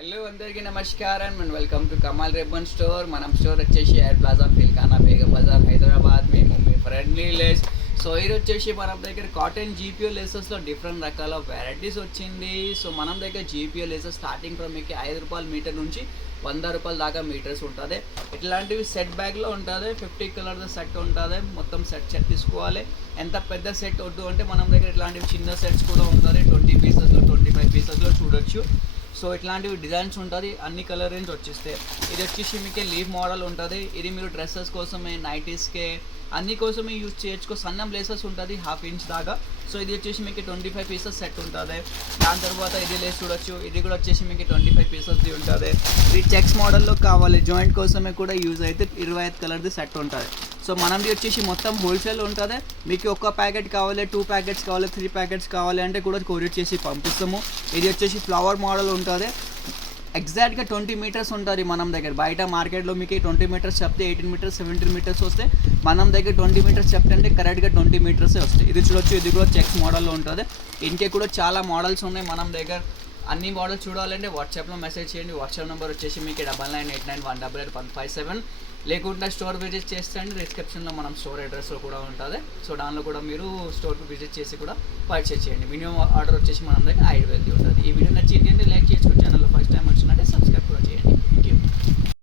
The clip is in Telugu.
హలో అందరికీ నమస్కారం and welcome to Kamal ribbon store. మనం స్టోర్ వచ్చేసి ఎయిర్ ప్లాజా ఫిల్కానా బేగం బజార్ హైదరాబాద్. మేము మీ ఫ్రెండ్లీ లేస్. సో ఇది వచ్చేసి మన దగ్గర కాటన్ జీపీఓ లేసెస్లో డిఫరెంట్ రకాల వెరైటీస్ వచ్చింది. సో మనం దగ్గర జీపీఓ లేసెస్ స్టార్టింగ్ ఫ్రమ్ మీకు ₹5 మీటర్ నుంచి ₹100 దాకా మీటర్స్ ఉంటుంది. ఇట్లాంటివి సెట్ బ్యాగ్లో ఉంటుంది. 50 కలర్ సెట్ ఉంటుంది. మొత్తం సెట్ తీసుకోవాలి. ఎంత పెద్ద సెట్ వద్దు అంటే మనం దగ్గర ఇట్లాంటివి చిన్న సెట్స్ కూడా ఉంటుంది. 20 పీసెస్లో 25 పీసెస్లో చూడొచ్చు. సో ఇట్లాంటివి డిజైన్స్ ఉంటుంది. అన్ని కలర్ రేంజ్ వచ్చేస్తే ఇది వచ్చేసి మీకు లీవ్ మోడల్ ఉంటుంది. ఇది మీరు డ్రెస్సెస్ కోసమే, నైటీస్కే, అన్ని కోసమే యూజ్ చేయొచ్చు. సన్నం లేసెస్ ఉంటుంది 1/2 ఇంచ్ దాకా. సో ఇది వచ్చేసి మీకు 25 పీసెస్ సెట్ ఉంటుంది. దాని తర్వాత ఇది లేస్ చూడొచ్చు. ఇది కూడా వచ్చేసి మీకు 25 పీసెస్ది ఉంటుంది. ఇది చెక్స్ మోడల్లో కావాలి, జాయింట్ కోసమే కూడా యూజ్ అయితే 25 కలర్ది సెట్ ఉంటుంది. సో మనది వచ్చేసి మొత్తం హోల్సేల్ ఉంటుంది. మీకు ఒక ప్యాకెట్ కావాలి, 2 ప్యాకెట్స్ కావాలి, 3 ప్యాకెట్స్ కావాలి అంటే కూడా కొరియర్ చేసి పంపిస్తాము. ఇది వచ్చేసి ఫ్లవర్ మోడల్ ఉంటుంది. ఎగ్జాక్ట్గా 20 మీటర్స్ ఉంటుంది మన దగ్గర. బయట మార్కెట్లో మీకు 20 మీటర్స్ చెప్తే 18 మీటర్స్ 17 మీటర్స్ వస్తే మనం దగ్గర 20 మీటర్స్ చెప్తే అంటే కరెక్ట్గా 20 మీటర్సే వస్తాయి. ఇది చూడొచ్చు. ఇది కూడా చెక్స్ మోడల్లో ఉంటుంది. ఇంకే కూడా చాలా మోడల్స్ ఉన్నాయి మనం దగ్గర. అన్ని మోడల్స్ చూడాలంటే వాట్సాప్లో మెసేజ్ చేయండి. వాట్సాప్ నెంబర్ వచ్చేసి మీకు 9989188157. లేకుంటే స్టోర్ విజిట్ చేస్తే అండి డిస్క్రిప్షన్లో మనం స్టోర్ అడ్రస్లో కూడా ఉంటుంది. సో దానిలో కూడా మీరు స్టోర్కి విజిట్ చేసి కూడా పర్చేస్ చేయండి. మినిమం ఆర్డర్ వచ్చేసి మనం దగ్గర 5,000 ఉంటుంది. ఈ వీడియో నచ్చింది లైక్ చేసుకోండి. ఛానల్లో ఫస్ట్ టైం వచ్చినట్టే సబ్స్క్రైబ్ కూడా చేయండి.